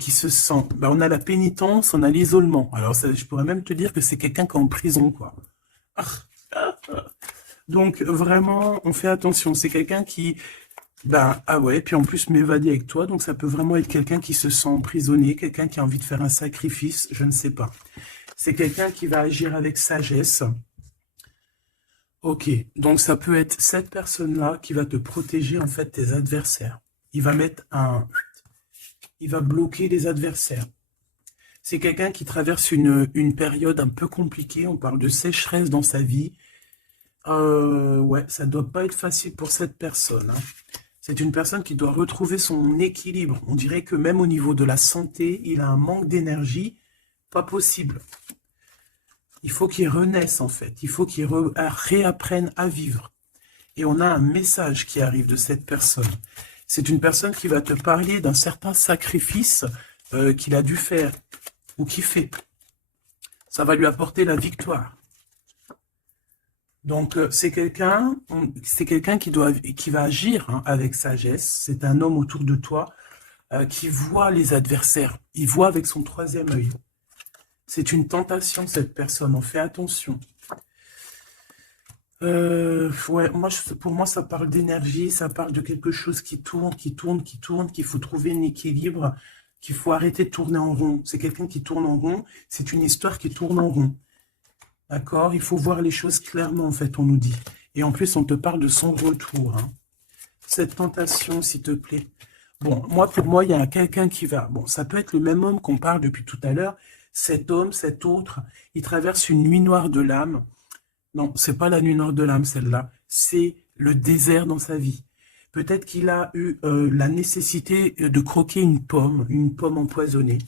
qui se sent... on a la pénitence, on a l'isolement. Alors ça, je pourrais même te dire que c'est quelqu'un qui est en prison, quoi. Donc vraiment, on fait attention. C'est quelqu'un qui ah ouais, puis en plus m'évader avec toi, donc ça peut vraiment être quelqu'un qui se sent emprisonné, quelqu'un qui a envie de faire un sacrifice, je ne sais pas. C'est quelqu'un qui va agir avec sagesse. Ok, donc ça peut être cette personne-là qui va te protéger en fait tes adversaires. Il va il va bloquer les adversaires. C'est quelqu'un qui traverse une période un peu compliquée, on parle de sécheresse dans sa vie. Ouais, ça doit pas être facile pour cette personne, hein. C'est une personne qui doit retrouver son équilibre. On dirait que même au niveau de la santé, il a un manque d'énergie, pas possible. Il faut qu'il renaisse en fait, il faut qu'il réapprenne à vivre. Et on a un message qui arrive de cette personne. C'est une personne qui va te parler d'un certain sacrifice qu'il a dû faire ou qu'il fait. Ça va lui apporter la victoire. Donc, c'est quelqu'un qui va agir hein, avec sagesse. C'est un homme autour de toi qui voit les adversaires. Il voit avec son troisième œil. C'est une tentation, cette personne. On fait attention. Ouais, pour moi, ça parle d'énergie. Ça parle de quelque chose qui tourne, qui tourne, qui tourne, qu'il faut trouver un équilibre, qu'il faut arrêter de tourner en rond. C'est quelqu'un qui tourne en rond. C'est une histoire qui tourne en rond. D'accord? Il faut voir les choses clairement, en fait, on nous dit. Et en plus, on te parle de son retour. Hein. Cette tentation, s'il te plaît. Bon, pour moi, il y a quelqu'un qui va... Bon, ça peut être le même homme qu'on parle depuis tout à l'heure. Cet homme, cet autre, il traverse une nuit noire de l'âme. Non, c'est pas la nuit noire de l'âme, celle-là. C'est le désert dans sa vie. Peut-être qu'il a eu la nécessité de croquer une pomme empoisonnée.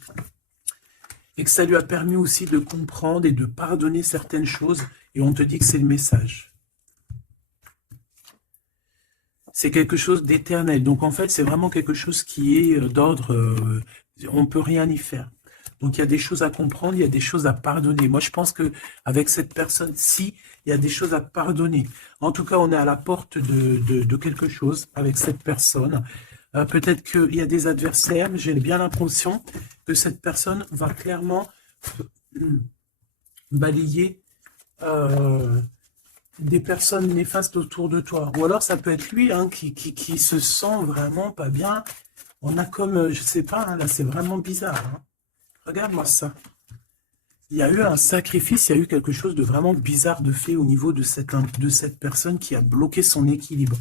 Et que ça lui a permis aussi de comprendre et de pardonner certaines choses, et on te dit que c'est le message. C'est quelque chose d'éternel. Donc en fait, c'est vraiment quelque chose qui est d'ordre... on ne peut rien y faire. Donc, il y a des choses à comprendre, il y a des choses à pardonner. Moi, je pense que avec cette personne-ci, il y a des choses à pardonner. En tout cas, on est à la porte de quelque chose avec cette personne. Peut-être qu'il y a des adversaires, mais j'ai bien l'impression que cette personne va clairement balayer des personnes néfastes autour de toi. Ou alors, ça peut être lui hein, qui se sent vraiment pas bien. On a comme, je sais pas, hein, là, c'est vraiment bizarre. Hein. Regarde-moi ça. Il y a eu un sacrifice, il y a eu quelque chose de vraiment bizarre de fait au niveau de cette personne qui a bloqué son équilibre.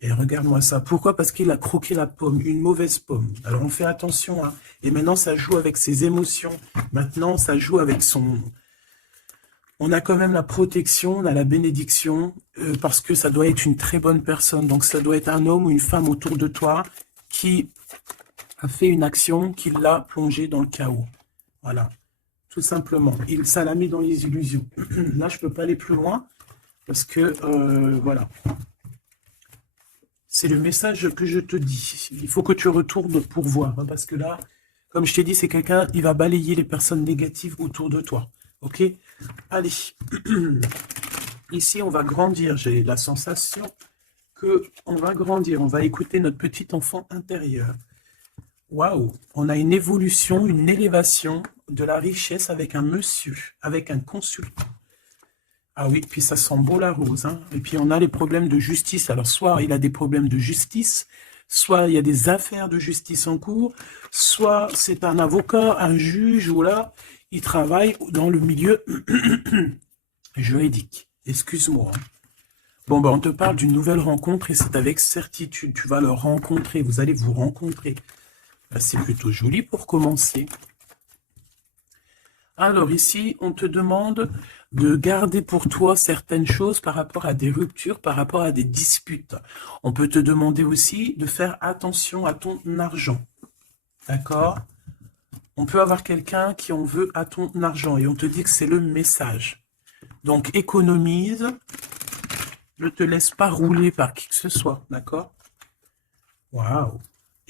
Et regarde-moi ça. Pourquoi? Parce qu'il a croqué la pomme, une mauvaise pomme. Alors on fait attention. Hein. Et maintenant, ça joue avec ses émotions. Maintenant, ça joue avec son... On a quand même la protection, on a la bénédiction, parce que ça doit être une très bonne personne. Donc ça doit être un homme ou une femme autour de toi qui a fait une action qui l'a plongé dans le chaos. Voilà, tout simplement. Ça l'a mis dans les illusions. Là, je ne peux pas aller plus loin parce que, voilà. C'est le message que je te dis. Il faut que tu retournes pour voir. Hein, parce que là, comme je t'ai dit, c'est quelqu'un, il va balayer les personnes négatives autour de toi. Ok? Allez. Ici, on va grandir. J'ai la sensation qu'on va grandir. On va écouter notre petit enfant intérieur. Waouh, on a une évolution, une élévation de la richesse avec un monsieur, avec un consultant. Ah oui, puis ça sent beau la rose. Hein. Et puis on a les problèmes de justice. Alors soit il a des problèmes de justice, soit il y a des affaires de justice en cours, soit c'est un avocat, un juge, ou là, il travaille dans le milieu juridique. Excuse-moi. Hein. Bon, ben on te parle d'une nouvelle rencontre et c'est avec certitude. Tu vas le rencontrer, vous allez vous rencontrer. C'est plutôt joli pour commencer. Alors ici, on te demande de garder pour toi certaines choses par rapport à des ruptures, par rapport à des disputes. On peut te demander aussi de faire attention à ton argent. D'accord? On peut avoir quelqu'un qui en veut à ton argent et on te dit que c'est le message. Donc économise, ne te laisse pas rouler par qui que ce soit. D'accord? Waouh!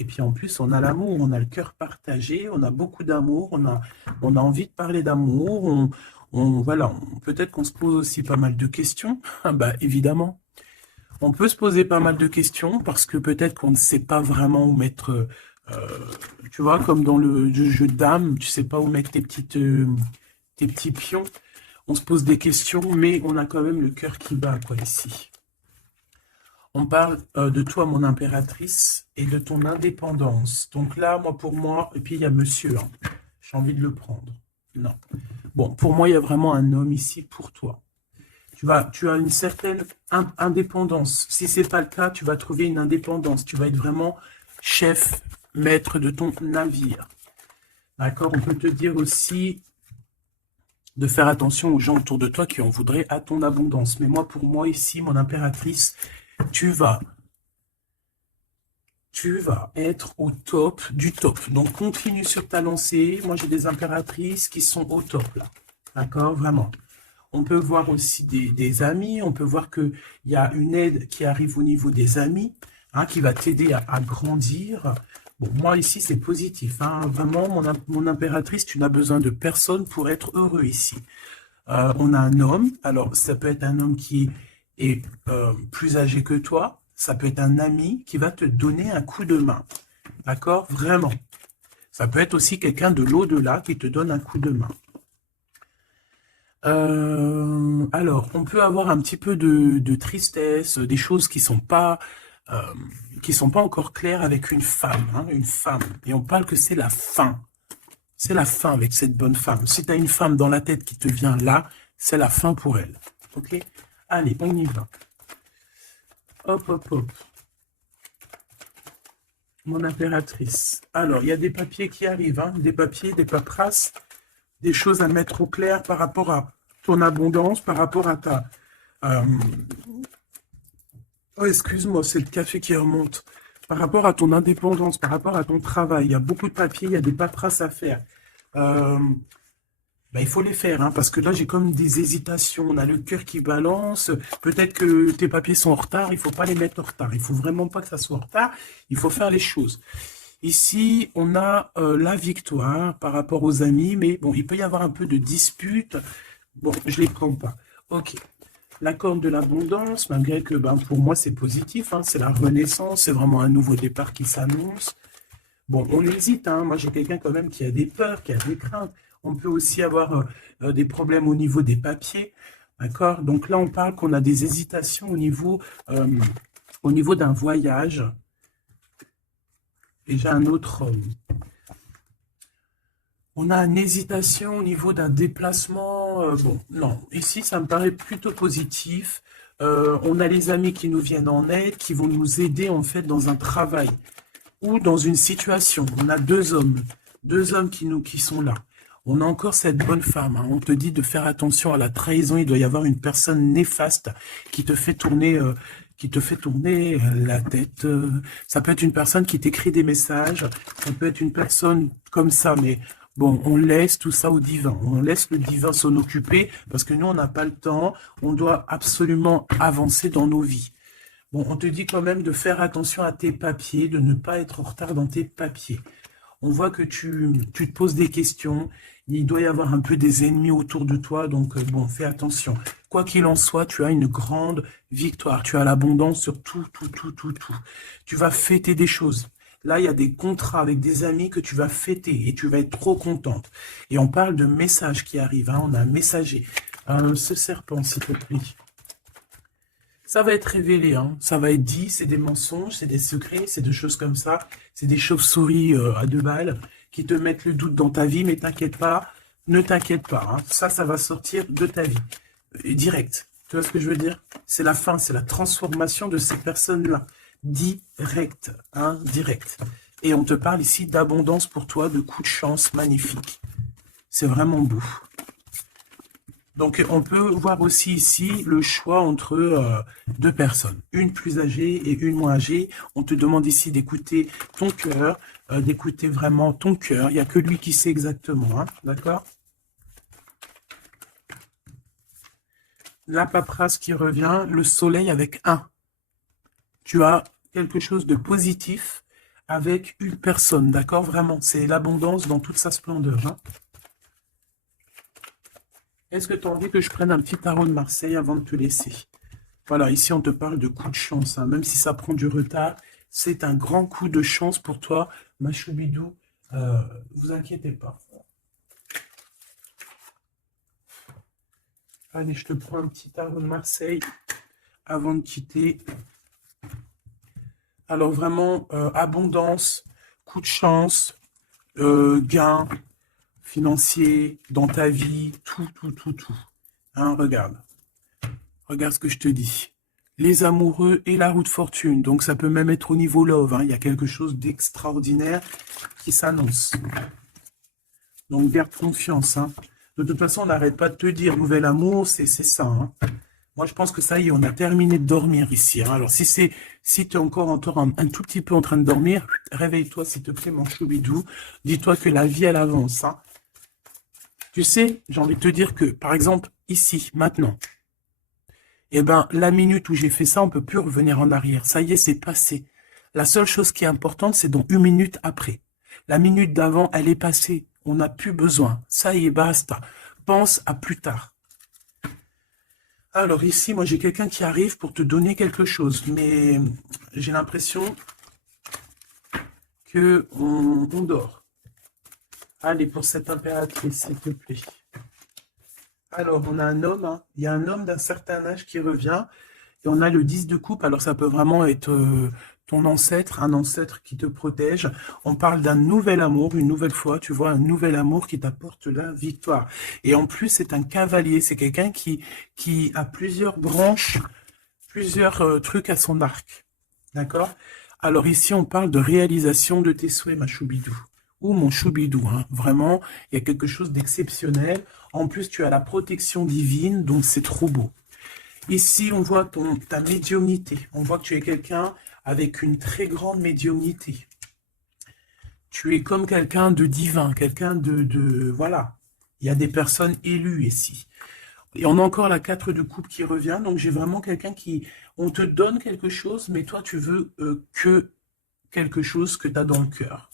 Et puis en plus, on a l'amour, on a le cœur partagé, on a beaucoup d'amour, on a envie de parler d'amour, voilà, peut-être qu'on se pose aussi pas mal de questions. Bah évidemment, on peut se poser pas mal de questions parce que peut-être qu'on ne sait pas vraiment où mettre, tu vois, comme dans le jeu de dames, tu sais pas où mettre tes petits pions. On se pose des questions, mais on a quand même le cœur qui bat, quoi, ici. On parle de toi, mon impératrice, et de ton indépendance. Donc là, pour moi, et puis il y a monsieur, hein, j'ai envie de le prendre. Non. Bon, pour moi, il y a vraiment un homme ici pour toi. Tu as une certaine indépendance. Si ce n'est pas le cas, tu vas trouver une indépendance. Tu vas être vraiment chef, maître de ton navire. D'accord? On peut te dire aussi de faire attention aux gens autour de toi qui en voudraient à ton abondance. Mais moi, pour moi, ici, mon impératrice, tu vas être au top du top. Donc, continue sur ta lancée. Moi, j'ai des impératrices qui sont au top, là. D'accord? Vraiment. On peut voir aussi des amis. On peut voir qu'il y a une aide qui arrive au niveau des amis, hein, qui va t'aider à grandir. Bon, moi, ici, c'est positif. Hein. Vraiment, mon impératrice, tu n'as besoin de personne pour être heureux ici. On a un homme. Alors, ça peut être un homme qui est plus âgé que toi. Ça peut être un ami qui va te donner un coup de main. D'accord? Vraiment. Ça peut être aussi quelqu'un de l'au-delà qui te donne un coup de main. Alors, on peut avoir un petit peu de tristesse, des choses qui sont pas encore claires avec une femme. Hein, une femme. Et on parle que c'est la fin. C'est la fin avec cette bonne femme. Si tu as une femme dans la tête qui te vient là, c'est la fin pour elle. Ok? Allez, on y va. Hop, hop, hop. Mon impératrice. Alors, il y a des papiers qui arrivent, hein, des papiers, des paperasses, des choses à mettre au clair par rapport à ton abondance, par rapport à ta... Oh, excuse-moi, c'est le café qui remonte. Par rapport à ton indépendance, par rapport à ton travail, il y a beaucoup de papiers, il y a des paperasses à faire. Il faut les faire, hein, parce que là, j'ai comme des hésitations. On a le cœur qui balance. Peut-être que tes papiers sont en retard. Il ne faut pas les mettre en retard. Il ne faut vraiment pas que ça soit en retard. Il faut faire les choses. Ici, on a la victoire par rapport aux amis, mais bon, il peut y avoir un peu de dispute. Bon, je les prends pas. Ok. La corde de l'abondance, malgré que ben, pour moi c'est positif, hein, c'est la renaissance, c'est vraiment un nouveau départ qui s'annonce. Bon, on hésite, hein. Moi j'ai quelqu'un quand même qui a des peurs, qui a des craintes. On peut aussi avoir des problèmes au niveau des papiers, d'accord? Donc là on parle qu'on a des hésitations au niveau d'un voyage. Et j'ai un autre... on a une hésitation au niveau d'un déplacement. Bon, non, ici, ça me paraît plutôt positif. On a les amis qui nous viennent en aide, qui vont nous aider, en fait, dans un travail ou dans une situation. On a deux hommes qui sont là. On a encore cette bonne femme, hein. On te dit de faire attention à la trahison. Il doit y avoir une personne néfaste qui te fait tourner... la tête. Ça peut être une personne qui t'écrit des messages, ça peut être une personne comme ça, mais bon, on laisse tout ça au divin. On laisse le divin s'en occuper parce que nous, on n'a pas le temps. On doit absolument avancer dans nos vies. Bon, on te dit quand même de faire attention à tes papiers, de ne pas être en retard dans tes papiers. On voit que tu te poses des questions. Il doit y avoir un peu des ennemis autour de toi, donc bon, fais attention. Quoi qu'il en soit, tu as une grande victoire. Tu as l'abondance sur tout, tout, tout, tout, tout. Tu vas fêter des choses. Là, il y a des contrats avec des amis que tu vas fêter et tu vas être trop contente. Et on parle de messages qui arrivent, hein. On a un messager. Ce serpent, s'il te plaît. Ça va être révélé, hein. Ça va être dit, c'est des mensonges, c'est des secrets, c'est des choses comme ça. C'est des chauves-souris à deux balles qui te mettent le doute dans ta vie, mais t'inquiète pas, ne t'inquiète pas, hein. Ça va sortir de ta vie. Direct. Tu vois ce que je veux dire? C'est la fin, c'est la transformation de ces personnes-là. Direct, hein, direct. Et on te parle ici d'abondance pour toi, de coups de chance magnifiques. C'est vraiment beau. Donc, on peut voir aussi ici le choix entre deux personnes, une plus âgée et une moins âgée. On te demande ici d'écouter ton cœur, d'écouter vraiment ton cœur. Il n'y a que lui qui sait exactement, hein, d'accord? La paperasse qui revient, le soleil avec un. Tu as quelque chose de positif avec une personne, d'accord? Vraiment, c'est l'abondance dans toute sa splendeur, hein. Est-ce que tu as envie que je prenne un petit tarot de Marseille avant de te laisser? Voilà, ici on te parle de coup de chance, hein. Même si ça prend du retard, c'est un grand coup de chance pour toi, ma choubidou. Vous inquiétez pas. Allez, je te prends un petit tarot de Marseille avant de quitter. Alors vraiment, abondance, coup de chance, gain financier dans ta vie, tout, tout, tout, tout. Hein, regarde. Regarde ce que je te dis. Les amoureux et la roue de fortune. Donc ça peut même être au niveau love, hein. Il y a quelque chose d'extraordinaire qui s'annonce. Donc garde confiance, hein. De toute façon, on n'arrête pas de te dire nouvel amour, c'est ça, hein. Moi, je pense que ça y est, on a terminé de dormir ici, hein. Alors, si tu es encore un tout petit peu en train de dormir, réveille-toi, s'il te plaît, mon choubidou. Dis-toi que la vie, elle avance, hein. Tu sais, j'ai envie de te dire que, par exemple, ici, maintenant, eh ben, la minute où j'ai fait ça, on peut plus revenir en arrière. Ça y est, c'est passé. La seule chose qui est importante, c'est dans une minute après. La minute d'avant, elle est passée. On n'a plus besoin. Ça y est, basta. Pense à plus tard. Alors ici, moi, j'ai quelqu'un qui arrive pour te donner quelque chose. Mais j'ai l'impression que on dort. Allez, pour cette impératrice, s'il te plaît. Alors, on a un homme, hein. Il y a un homme d'un certain âge qui revient. Et on a le 10 de coupe. Alors, ça peut vraiment être ton ancêtre, un ancêtre qui te protège. On parle d'un nouvel amour, une nouvelle fois, tu vois, un nouvel amour qui t'apporte la victoire. Et en plus, c'est un cavalier. C'est quelqu'un qui a plusieurs branches, plusieurs trucs à son arc. D'accord? Alors ici, on parle de réalisation de tes souhaits, ma choubidou. Ou mon choubidou, hein. Vraiment, il y a quelque chose d'exceptionnel. En plus, tu as la protection divine, donc c'est trop beau. Ici, on voit ta médiumnité. On voit que tu es quelqu'un avec une très grande médiumnité. Tu es comme quelqu'un de divin, quelqu'un voilà. Il y a des personnes élues ici. Et on a encore la 4 de coupe qui revient. Donc, j'ai vraiment quelqu'un on te donne quelque chose, mais toi, tu veux que quelque chose que tu as dans le cœur.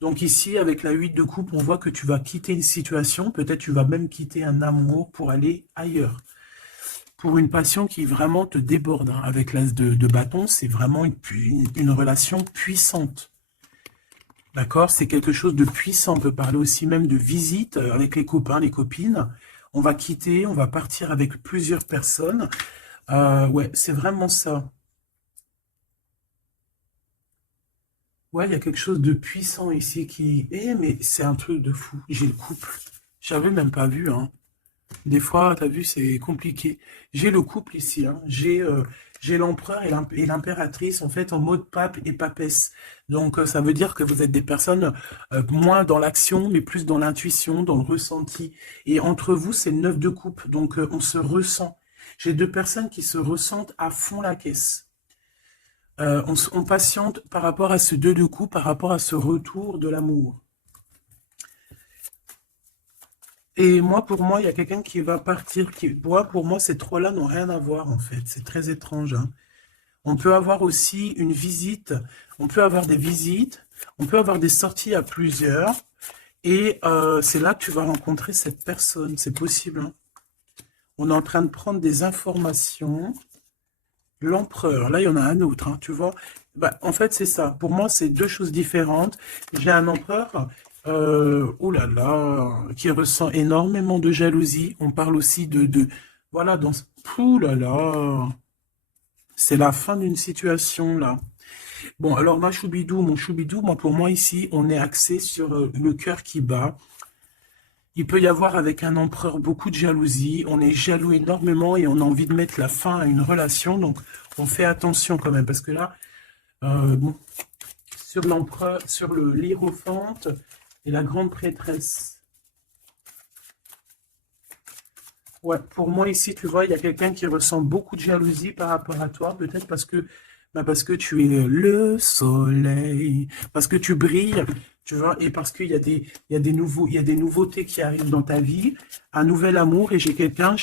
Donc ici, avec la 8 de coupe, on voit que tu vas quitter une situation, peut-être tu vas même quitter un amour pour aller ailleurs. Pour une passion qui vraiment te déborde, hein. Avec l'as de bâton, c'est vraiment une relation puissante. D'accord? C'est quelque chose de puissant. On peut parler aussi même de visite avec les copains, les copines. On va quitter, on va partir avec plusieurs personnes. Ouais, c'est vraiment ça. Ouais, il y a quelque chose de puissant ici qui... mais c'est un truc de fou. J'ai le couple. J'avais même pas vu, hein. Des fois, tu as vu, c'est compliqué. J'ai le couple ici, hein. J'ai l'empereur et l'impératrice, en fait, en mode pape et papesse. Donc, ça veut dire que vous êtes des personnes moins dans l'action, mais plus dans l'intuition, dans le ressenti. Et entre vous, c'est le 9 de coupe. Donc, on se ressent. J'ai deux personnes qui se ressentent à fond la caisse. On patiente par rapport à ce 2 de coupe, par rapport à ce retour de l'amour. Et moi, pour moi, il y a quelqu'un qui va partir. Pour moi, ces trois-là n'ont rien à voir, en fait. C'est très étrange, hein. On peut avoir aussi une visite. On peut avoir des visites. On peut avoir des sorties à plusieurs. Et c'est là que tu vas rencontrer cette personne. C'est possible, hein. On est en train de prendre des informations. L'empereur, là, il y en a un autre, hein, tu vois. Bah, en fait, c'est ça. Pour moi, c'est deux choses différentes. J'ai un empereur, oh là là, qui ressent énormément de jalousie. On parle aussi voilà, ouh là là, c'est la fin d'une situation, là. Bon, alors, mon choubidou, moi, pour moi, ici, on est axé sur le cœur qui bat. Il peut y avoir avec un empereur beaucoup de jalousie, on est jaloux énormément et on a envie de mettre la fin à une relation, donc on fait attention quand même, parce que là, bon, sur l'empereur, sur le l'hiérophante et la grande prêtresse. Ouais, pour moi ici, tu vois, il y a quelqu'un qui ressent beaucoup de jalousie par rapport à toi, peut-être parce que tu es le soleil, parce que tu brilles, tu vois, et parce qu'il y a il y a des nouveautés qui arrivent dans ta vie, un nouvel amour, et j'ai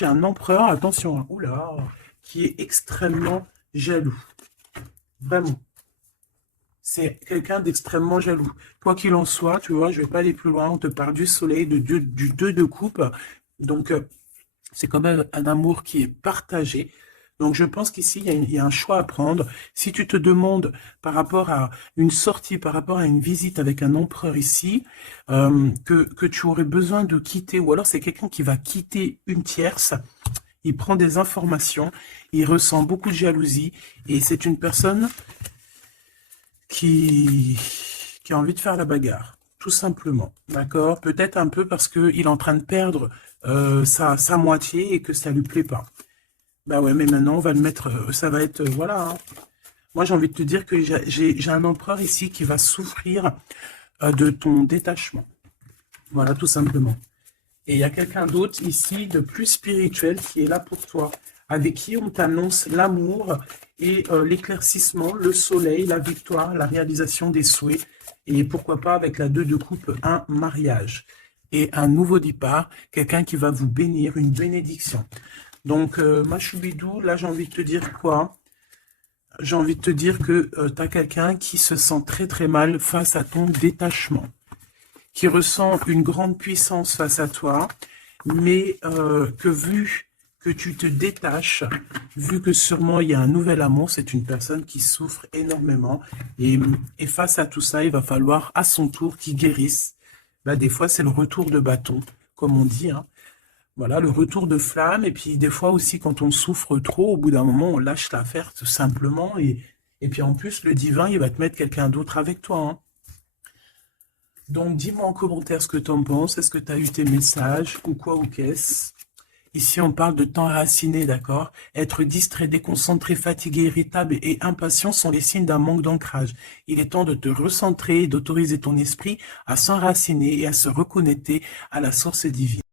un empereur, attention, hein, oula, qui est extrêmement jaloux. Vraiment. C'est quelqu'un d'extrêmement jaloux. Quoi qu'il en soit, tu vois, je vais pas aller plus loin, on te parle du soleil, du 2 de coupe, donc c'est quand même un amour qui est partagé. Donc, je pense qu'ici, il y a un choix à prendre. Si tu te demandes par rapport à une sortie, par rapport à une visite avec un empereur ici, que tu aurais besoin de quitter, ou alors c'est quelqu'un qui va quitter une tierce, il prend des informations, il ressent beaucoup de jalousie, et c'est une personne qui a envie de faire la bagarre, tout simplement. D'accord? Peut-être un peu parce qu'il est en train de perdre sa moitié et que ça lui plaît pas. Bah ouais, mais maintenant, on va le mettre, ça va être, voilà, hein. Moi, j'ai envie de te dire que j'ai un empereur ici qui va souffrir de ton détachement. Voilà, tout simplement. Et il y a quelqu'un d'autre ici, de plus spirituel, qui est là pour toi, avec qui on t'annonce l'amour et l'éclaircissement, le soleil, la victoire, la réalisation des souhaits. Et pourquoi pas, avec la 2 de coupe, un mariage. Et un nouveau départ, quelqu'un qui va vous bénir, une bénédiction. Donc, ma choubidou, là, j'ai envie de te dire quoi? J'ai envie de te dire que tu as quelqu'un qui se sent très très mal face à ton détachement, qui ressent une grande puissance face à toi, mais que vu que tu te détaches, vu que sûrement il y a un nouvel amour, c'est une personne qui souffre énormément, et face à tout ça, il va falloir à son tour qu'il guérisse. Bah, des fois, c'est le retour de bâton, comme on dit, hein. Voilà, le retour de flamme, et puis des fois aussi, quand on souffre trop, au bout d'un moment, on lâche l'affaire tout simplement, et puis en plus, le divin, il va te mettre quelqu'un d'autre avec toi, hein. Donc, dis-moi en commentaire ce que tu en penses, est-ce que tu as eu tes messages, ou quoi, ou qu'est-ce? Ici, on parle de temps raciné, d'accord? Être distrait, déconcentré, fatigué, irritable et impatient sont les signes d'un manque d'ancrage. Il est temps de te recentrer et d'autoriser ton esprit à s'enraciner et à se reconnecter à la source divine.